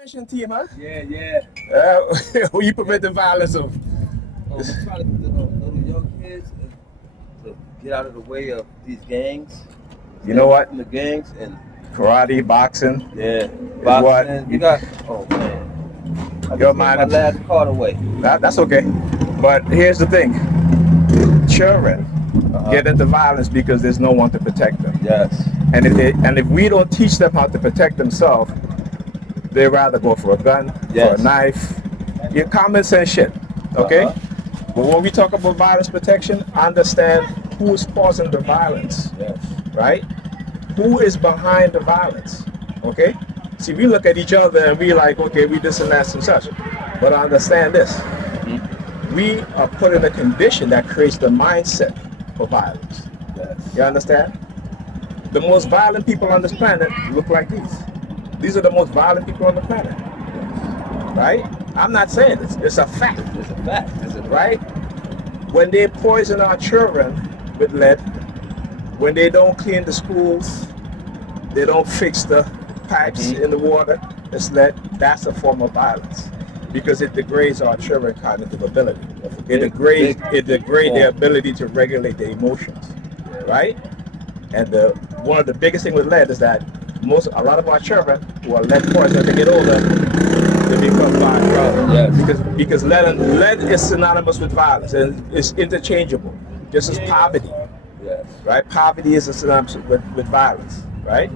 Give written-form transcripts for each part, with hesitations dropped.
Prevention team, huh? Yeah, yeah. Who you prevent the violence of? Oh, we're trying to get the little young kids to get out of the way of these gangs. You know what? From the gangs and Karate, boxing. yeah, What? boxing. You got. Oh man, I Your just mind. my last card away. That's okay. But here's the thing: children get into violence because there's no one to protect them. Yes. And if we don't teach them how to protect themselves, they rather go for a gun, Yes. for a knife. Your common sense shit. Okay. But when we talk about violence protection, understand who's causing the violence. Yes. Right? Who is behind the violence? Okay? See, we look at each other and we like, okay, we this and that and such. But understand this. We are put in a condition that creates the mindset for violence. Yes. You understand? The most violent people on this planet look like these. These are the most violent people on the planet. Right? I'm not saying this. It's a fact. It's a fact. It's a Right? When they poison our children with lead, when they don't clean the schools, they don't fix the pipes in the water, it's lead, that's a form of violence. Because it degrades our children's cognitive ability. It degrades their ability to regulate their emotions. Right? And one of the biggest things with lead is that a lot of our children who are lead poisoned, as they get older, they become violent. Yes. Because lead is synonymous with violence and it's interchangeable, just as poverty. Yes. Right? Poverty is synonymous with violence. Right?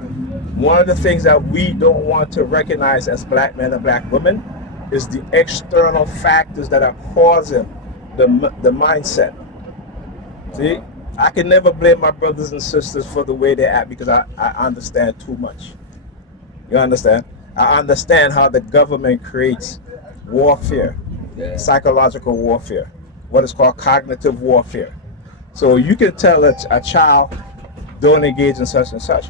One of the things that we don't want to recognize as black men and black women is the external factors that are causing the mindset. See? I can never blame my brothers and sisters for the way they act because I understand too much. You understand? I understand how the government creates warfare, psychological warfare, what is called cognitive warfare. So you can tell a child, don't engage in such and such.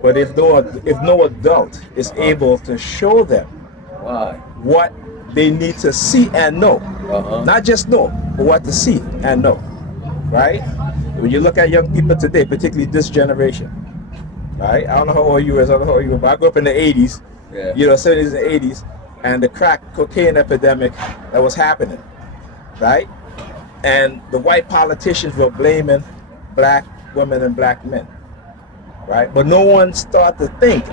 But if no adult is able to show them what they need to see and know, not just know, but what to see and know, right? When you look at young people today, particularly this generation, right? I don't know how old you is, I don't know how old you are, but I grew up in the 80s, 70s and 80s, and the crack cocaine epidemic that was happening, right? And the white politicians were blaming black women and black men, right? But no one thought to think,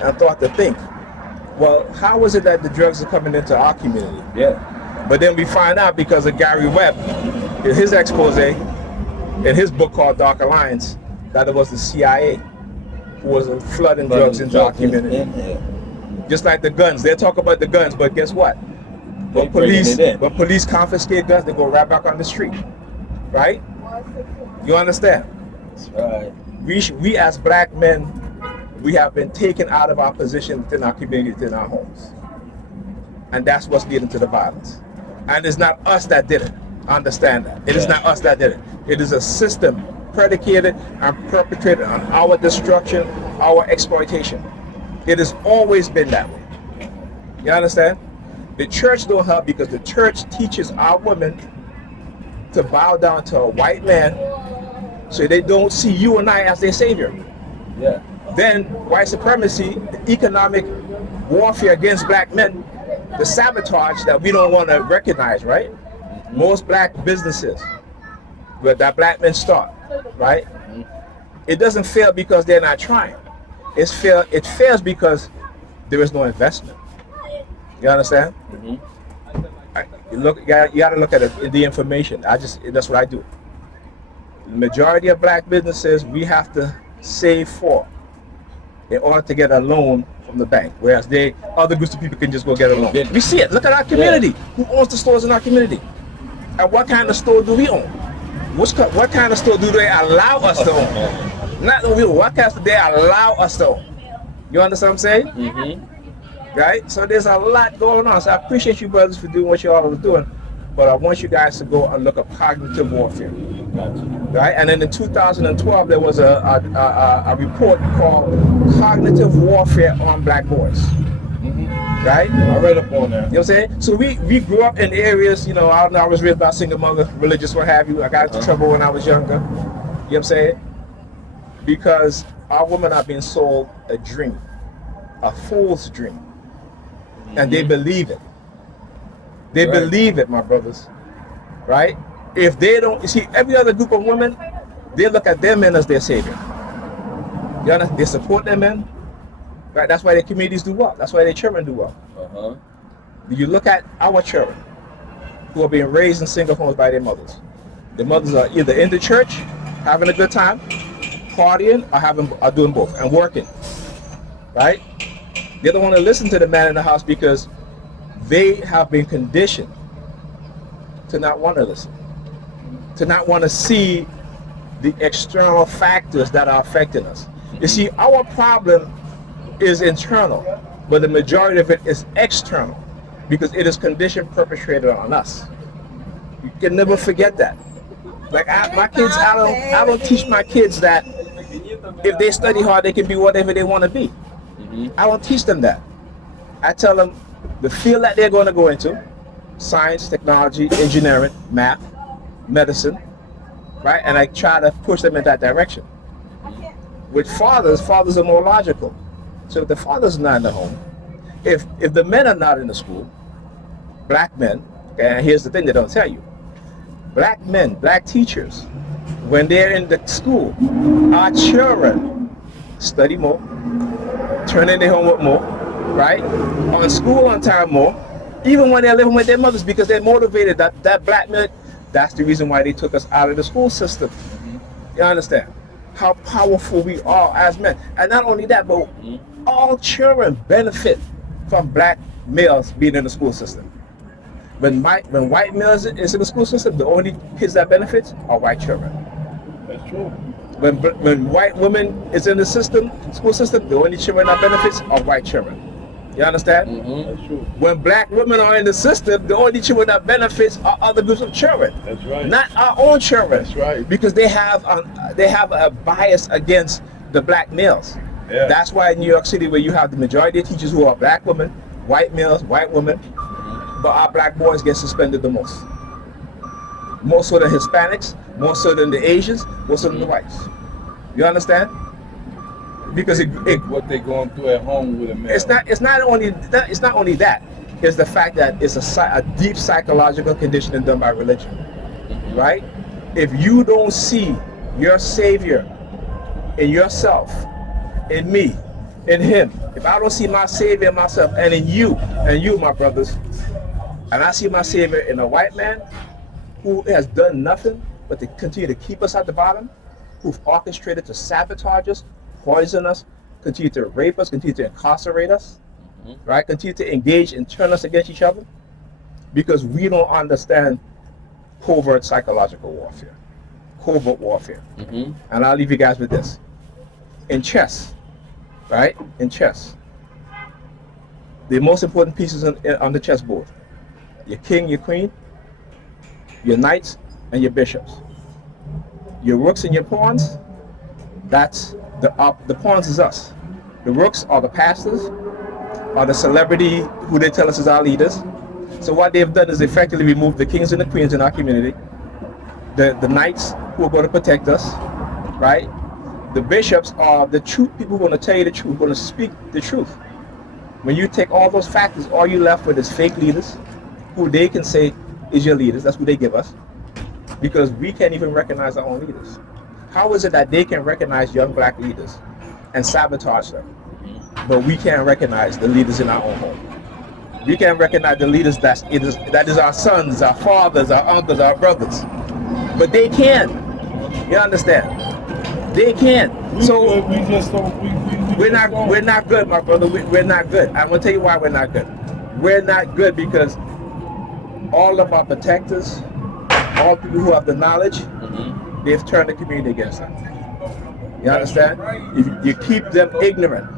well, how is it that the drugs are coming into our community? Yeah. But then we find out because of Gary Webb, in his expose, in his book called Dark Alliance, that it was the CIA who was flooding drugs into our community. Just like the guns, they talk about the guns, but guess what? When police confiscate guns, they go right back on the street, right? You understand? That's right. We as black men, we have been taken out of our position within our community, within our homes. And that's what's leading to the violence. And it's not us that did it. Understand that. It is not us that did it. It is a system predicated and perpetrated on our destruction, our exploitation. It has always been that way. You understand? The church don't help because the church teaches our women to bow down to a white man so they don't see you and I as their savior. Yeah. Then white supremacy, the economic warfare against black men, the sabotage that we don't want to recognize, right? Most black businesses that black men start, right? It doesn't fail because they're not trying. It fails because there is no investment. You understand? You got to look at it, the information. That's what I do. The majority of black businesses we have to save for in order to get a loan from the bank, whereas other groups of people can just go get a loan. We see it. Look at our community. Who owns the stores in our community? And what kind of store do we own? What kind of store do they allow us to own? Not what kind of store they allow us to own. You understand what I'm saying? Right? So there's a lot going on. So I appreciate you brothers for doing what you all are doing, but I want you guys to go and look up cognitive warfare. Right? And then in 2012 there was a report called Cognitive Warfare on Black Boys. Right? I read up on that. You know what I'm saying? So we grew up in areas, I was raised by a single mother, religious, what have you. I got into trouble when I was younger. You know what I'm saying? Because our women are being sold a dream, a fool's dream. and they believe it. They Right. believe it, my brothers. Right? If they don't, you see, every other group of women, they look at their men as their savior. You understand? They support their men. Right? That's why their communities do well. That's why their children do well. Uh-huh. You look at our children who are being raised in single homes by their mothers. The mothers are either in the church, having a good time, partying, or doing both and working. Right? They don't want to listen to the man in the house because they have been conditioned to not want to listen, to not want to see the external factors that are affecting us. You see, our problem is internal, but the majority of it is external because it is condition perpetrated on us. You can never forget that. Like my kids, I don't teach my kids that if they study hard, they can be whatever they want to be. I don't teach them that. I tell them the field that they're going to go into, science, technology, engineering, math, medicine, right? And I try to push them in that direction. With fathers are more logical. So if the father's not in the home, if the men are not in the school, black men, and here's the thing they don't tell you, black men, black teachers, when they're in the school, our children study more, turn in their homework more, right? On school on time more, even when they're living with their mothers because they're motivated. That black man, that's the reason why they took us out of the school system. You understand? How powerful we are as men. And not only that, but all children benefit from black males being in the school system. When white males is in the school system, the only kids that benefit are white children. That's true. When white women is in the school system, the only children that benefits are white children. You understand? That's true. When black women are in the system, the only children that benefits are other groups of children. That's right. Not our own children. That's right. Because they have a bias against the black males. Yeah. That's why in New York City, where you have the majority of teachers who are black women, white males, white women, but our black boys get suspended the most. More so than Hispanics, more so than the Asians, more so than the whites. You understand? Because What they going through at home with a man. it's not only that. It's the fact that it's a deep psychological conditioning done by religion, right? If you don't see your Savior in yourself, in me, in Him, if I don't see my Savior in myself and in you, my brothers, and I see my Savior in a white man who has done nothing but to continue to keep us at the bottom, who've orchestrated to sabotage us, poison us, continue to rape us, continue to incarcerate us, right? Continue to engage and turn us against each other because we don't understand covert psychological warfare, covert warfare. And I'll leave you guys with this. In chess, right? In chess, the most important pieces on the chessboard, your king, your queen, your knights, and your bishops. Your rooks and your pawns, that's the pawns is us. The rooks are the pastors, are the celebrity who they tell us is our leaders. So what they've done is effectively removed the kings and the queens in our community, the knights who are going to protect us, right? The bishops are the truth people who are going to tell you the truth, going to speak the truth. When you take all those factors, all you left with is fake leaders, who they can say is your leaders. That's who they give us, because we can't even recognize our own leaders. How is it that they can recognize young black leaders and sabotage them, but we can't recognize the leaders in our own home? We can't recognize the leaders that is our sons, our fathers, our uncles, our brothers, but they can. You understand? They can. So we just don't. we're not good, my brother. We're not good. I'm gonna tell you why we're not good. We're not good because all of our protectors, all people who have the knowledge, they've turned the community against us. You understand? You keep them ignorant,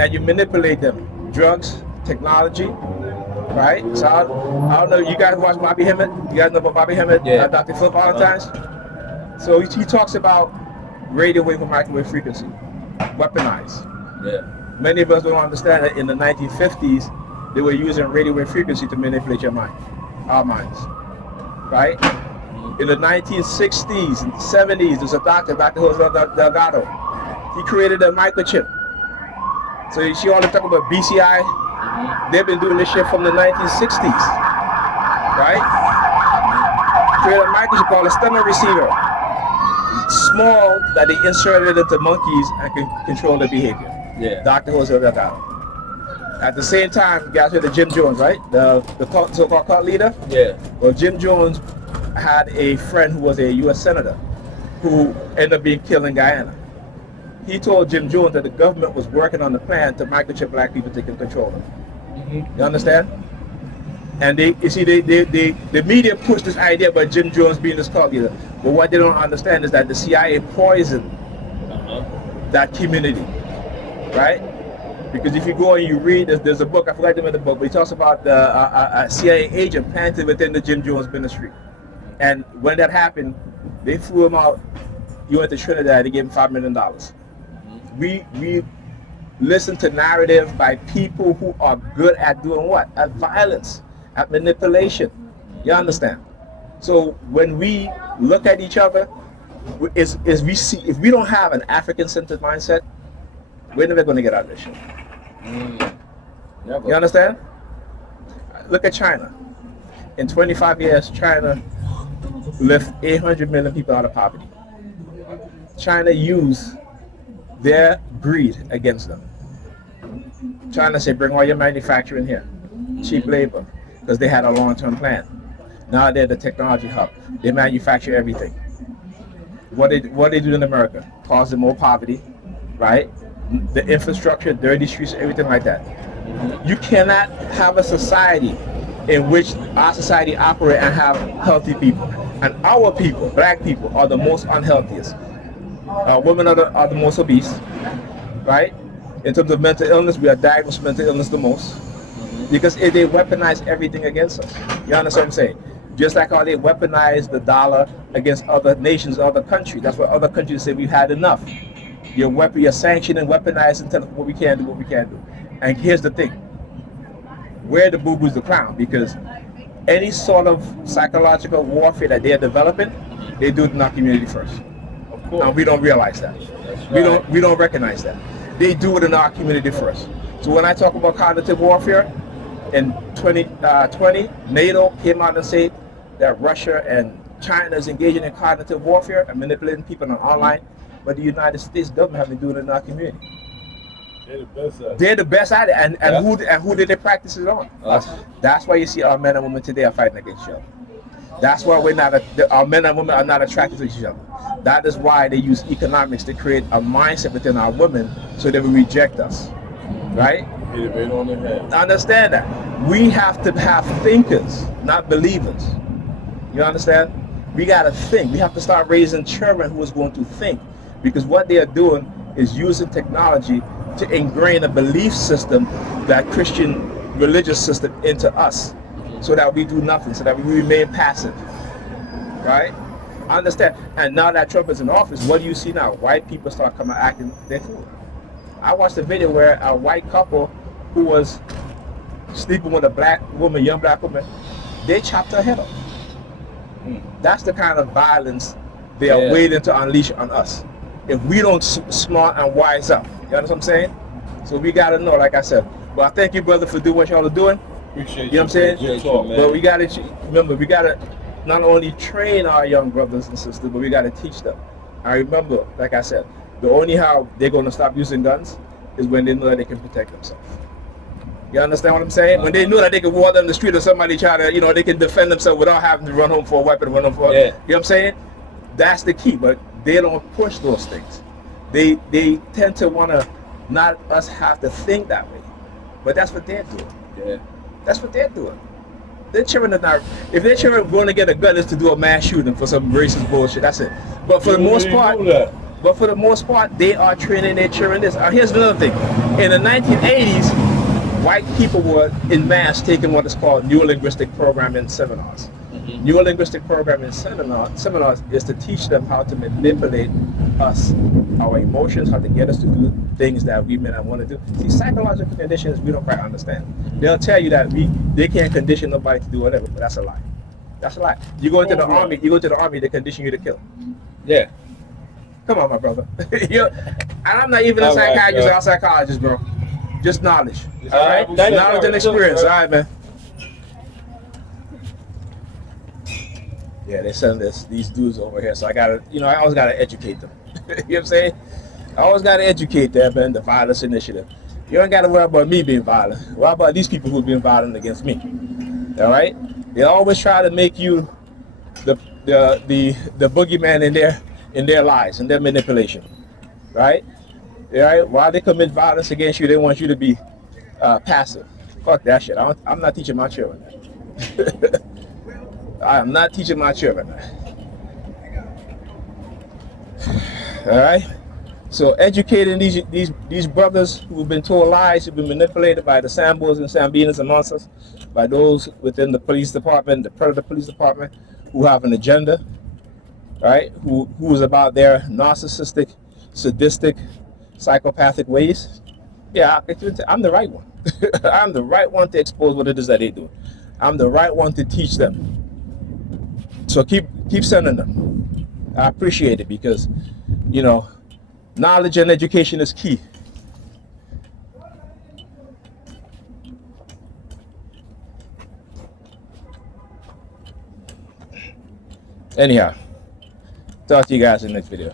and you manipulate them. Drugs, technology, right? So I don't know. You guys watch Bobby Hemmett? You guys know about Bobby Hemmett? Yeah. Dr. Phil Valentine's. So he talks about radio wave and microwave frequency, weaponized. Yeah. Many of us don't understand that in the 1950s, they were using radio wave frequency to manipulate your mind, our minds, right? In the 1960s and 70s, there's a doctor, Dr. Jose Delgado. He created a microchip. So she always talk about BCI, They've been doing this shit from the 1960s, right? Create a microchip called a stemmer receiver. Small that they inserted into monkeys and can control their behavior. Yeah. Dr. Jose Delgado. At the same time, you guys heard of Jim Jones, right? The so-called cult leader? Yeah. Well, Jim Jones had a friend who was a U.S. senator who ended up being killed in Guyana. He told Jim Jones that the government was working on the plan to microchip black people to take control of them. You understand? And the media pushed this idea about Jim Jones being this cult leader. But what they don't understand is that the CIA poisoned that community, right? Because if you go and you read, there's a book, I forgot the name of the book, but it talks about a CIA agent planted within the Jim Jones ministry. And when that happened, they flew him out. He went to Trinidad, they gave him $5 million. We listen to narrative by people who are good at doing what? At violence, at manipulation. You understand? So when we look at each other, is we see, if we don't have an African-centered mindset, we're never going to get out of this shit. Never. You understand? Look at China. In 25 years, China lifted 800 million people out of poverty. China used their greed against them. China said, bring all your manufacturing here. Cheap labor. Because they had a long-term plan. Now they're the technology hub. They manufacture everything. What they do in America? Cause them more poverty, right? The infrastructure, dirty streets, everything like that. You cannot have a society in which our society operate and have healthy people. And our people, black people, are the most unhealthiest. Women are the most obese, right? In terms of mental illness, we are diagnosed with mental illness the most. Because they weaponize everything against us. You understand what I'm saying? Just like how they weaponize the dollar against other nations, other countries. That's what other countries say we've had enough. You're sanctioning, weaponizing, telling us what we can do, what we can't do. And here's the thing. We're the boo-boos the clown, because any sort of psychological warfare that they're developing, they do it in our community first. Of course. And we don't realize that. Right. We don't recognize that. They do it in our community first. So when I talk about cognitive warfare, in 2020, NATO came out and said that Russia and China is engaging in cognitive warfare and manipulating people online, but the United States government have been doing it in our community. They're the best at it. They're the best at it, and Yeah. who did they practice it on? Us. That's why you see our men and women today are fighting against each other. That's why our men and women are not attracted to each other. That is why they use economics to create a mindset within our women so they will reject us, right? Hit it right on the head. Understand that. We have to have thinkers, not believers. You understand? We got to think. We have to start raising children who is going to think. Because what they are doing is using technology to ingrain a belief system, that Christian religious system, into us, so that we do nothing, so that we remain passive. Right? Understand? And now that Trump is in office, what do you see now? White people start coming acting their fool. I watched a video where a white couple who was sleeping with a black woman, young black woman, they chopped her head off. That's the kind of violence they are waiting to unleash on us. If we don't smart and wise up. You understand what I'm saying? So we gotta know, like I said. Well, I thank you, brother, for doing what y'all are doing. Appreciate you. You know what I'm saying? Good talk, man. But we gotta remember, we gotta not only train our young brothers and sisters, but we gotta teach them. I remember, like I said, the only how they're gonna stop using guns is when they know that they can protect themselves. You understand what I'm saying? When they know that they can walk down the street or somebody try to, they can defend themselves without having to run home for a weapon, run home for Yeah. You know what I'm saying? That's the key, but they don't push those things. They tend to want to not us have to think that way. But that's what they're doing. Yeah. That's what they're doing. Their children are not, if their children are going to get a gun, is to do a mass shooting for some racist bullshit. That's it. But for the most part, they are training their children this. Here's another thing. In the 1980s, white people were in mass taking what is called neurolinguistic programming seminars. Neurolinguistic programming seminars is to teach them how to manipulate us, our emotions, how to get us to do things that we may not want to do. See, psychological conditions we don't quite understand. They'll tell you that they can't condition nobody to do whatever, but that's a lie. That's a lie. You go into the army, they condition you to kill. Yeah. Come on, my brother. And I'm not even a psychiatrist or a psychologist, bro. Just knowledge. Just All right? thank you, Knowledge sir. and experience. Sir. All right, man. Yeah, they send these dudes over here, so I gotta, I always gotta educate them. You know what I'm saying? I always gotta educate them, man. The Violence Initiative. You don't gotta worry about me being violent. What about these people who've been violent against me? All right? They always try to make you the boogeyman in their lies and their manipulation, right? All right? While they commit violence against you, they want you to be passive. Fuck that shit. I'm not teaching my children that. I am not teaching my children that. All right? So educating these brothers who've been told lies, who've been manipulated by the Sambos and Sambinas amongst us, by those within the police department, the Predator Police Department, who have an agenda, right? Who is about their narcissistic, sadistic, psychopathic ways. Yeah, I'm the right one. I'm the right one to expose what it is that they do. I'm the right one to teach them. So keep sending them. I appreciate it because, knowledge and education is key. Anyhow, talk to you guys in the next video.